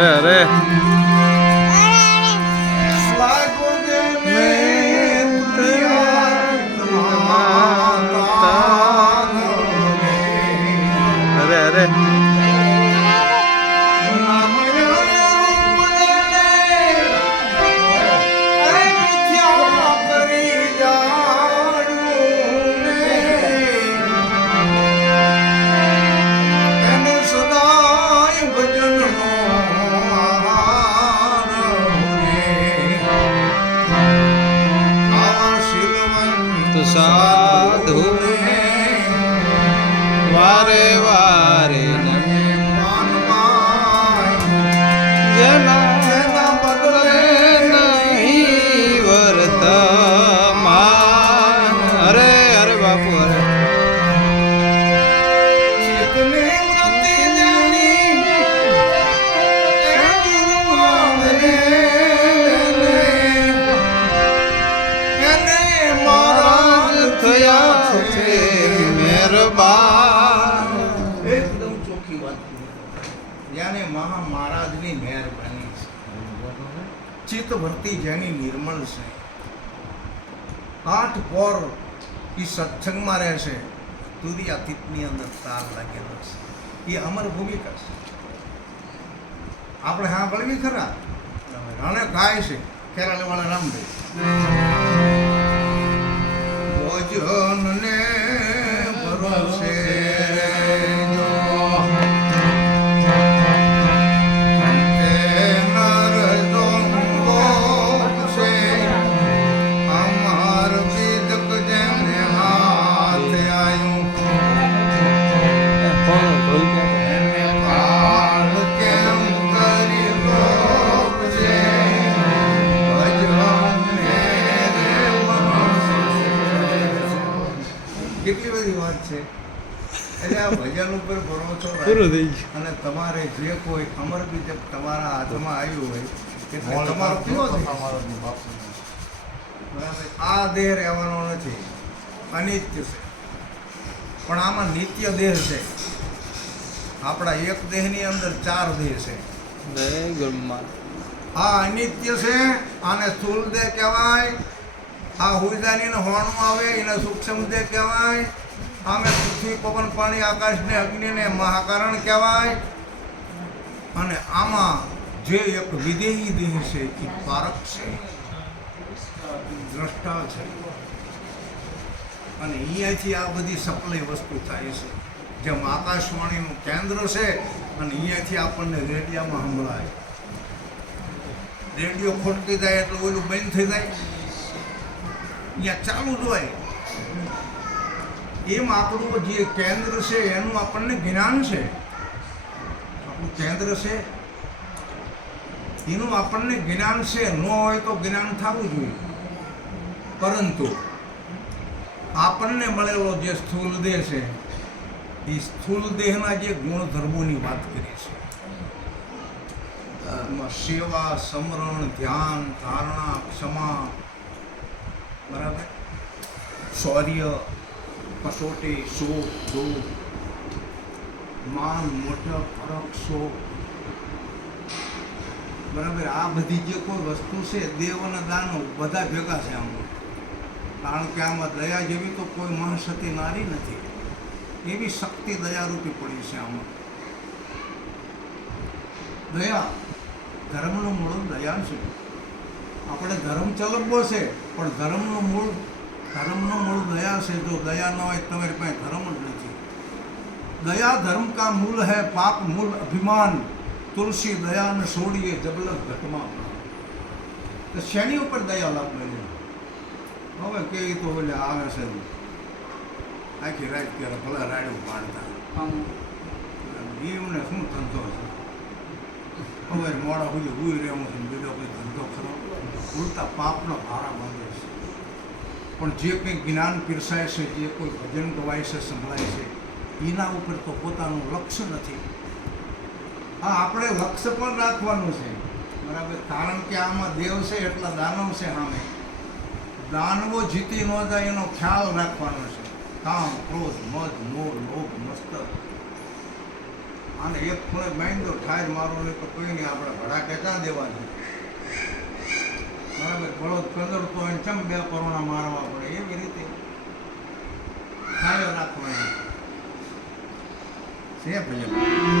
અરે અરે સાધુ વારે વારે જેના બદલે નહીં વર્તમાન. અરે અરે બાપુ અરે એકદમ ચોખ્ખી વાત યાને મહારાજની મહેરબાની છે. ચિત્ત વૃત્તિ જેની નિર્મળ છે, 8 પોર એ સત્સંગમાં રહેશે, તુર્યાતીતની અંદર તાર લાગેલો છે. એ અમર ભૂમિકા છે. આપણે હા બળવી ખરા રણે ગાય છે ખેરાલે વાળા રામદેવ ભોજનને ભરોસે કેટલી બધી વાત છે. એટલે આ ભજન ઉપર ભરોસો અને તમારે જે કોઈ અમર બીજક તમારા હાથમાં આવ્યું હોય એટલે તમારો કેવો બરાબર. આ દેહ રહેવાનો નથી, અનિત્ય છે. પણ આમાં નિત્ય દેહ છે. આપણા એક દેહની અંદર 4 દેહ છે. આ અનિત્ય છે, આને સ્થૂળ દેહ કહેવાય. આ હુજાની હોણું આવે એને સૂક્ષ્મ દેહ કહેવાય. આમે પૃથ્વી પવન પાણી આકાશને અગ્નિને મહાકારણ કહેવાય. અને આમાં જે એક વિદેહી દેહ છે એ પારક છે, દ્રષ્ટા છે. અને અહીંયાથી આ બધી સપ્લાય વસ્તુ થાય છે. જેમ આકાશવાણીનું કેન્દ્ર છે અને અહીંયાથી આપણને રેડિયામાં સંભળાય. રેડિયો ખોટકી જાય એટલે ઓલું બંધ થઈ જાય, અહીંયા ચાલુ જ હોય. એમ આપણું જે કેન્દ્ર છે એનું આપણને જ્ઞાન છે. આપણું કેન્દ્ર છે એનું આપણને જ્ઞાન છે. ન હોય તો જ્ઞાન થવું જોઈએ. પરંતુ આપણને મળેલો જે સ્થૂળ દેહ છે એ સ્થૂળ દેહના જે ગુણધર્મોની વાત કરી છે. એમાં સેવા, સમરણ, ધ્યાન, ધારણા, ક્ષમા, બરાબર, શૌર્ય, કસોટી, શોક, દુઃખ, માન, મોટપ, ફરક, શોક, બરાબર. આ બધી જે કોઈ વસ્તુ છે, દેવ અને દાનો બધા ભેગા છે આમાં. કારણ કે આમાં દયા જેવી તો કોઈ મહાસતી નારી નથી. એવી શક્તિ દયારૂપી પડી છે આમાં. દયા, ધર્મનું મૂળ દયા છે. આપણે ધર્મ ચલબો છે પણ ધર્મનું મૂળ દયા છે. જો દયા ન હોય તમારી પાસે ધર્મ જ નથી. દયા ધર્મ કા મૂળ હૈ, પાપ મૂળ અભિમાન. તુલસી દયા ને છોડીએ જબલક ઘટમાં. તો શેની ઉપર દયા લાવવાની? હવે કેવી તો બોલે આવે છે આખી રાત ત્યારે ભલે રાડ્યું પાડતા એમને શું ધંધો છે? હવે મોડા સુધી ઉઈ રહેવું છે, બીજો કોઈ ધંધો ખરો? ઉલટા પાપનો ભારા બાંધે છે. પણ જે કંઈ જ્ઞાન પીરસાય છે, જે કોઈ ભજન ગવાય છે, સંભળાય છે, એના ઉપર તો પોતાનું લક્ષ્ય નથી. હા, આપણે લક્ષ્ય પણ રાખવાનું છે, બરાબર. કારણ કે આમાં દેવ છે એટલા દાનવ છે સામે. દાનવો જીતી ન જાય એનો ખ્યાલ રાખવાનો છે. કામ, ક્રોધ, મદ, મોહ, લોભ, મસ્તક આને એક ખૂણે બાંધો ઠાર મારો નહીં તો કોઈ નહીં આપણે ભડાકે ક્યાં દેવાની બરાબર બળદ કંદરતો હોય ને ચમ 2 કરોડા મારવા પડે એવી રીતે ખાયો રાખવાની છે ભજન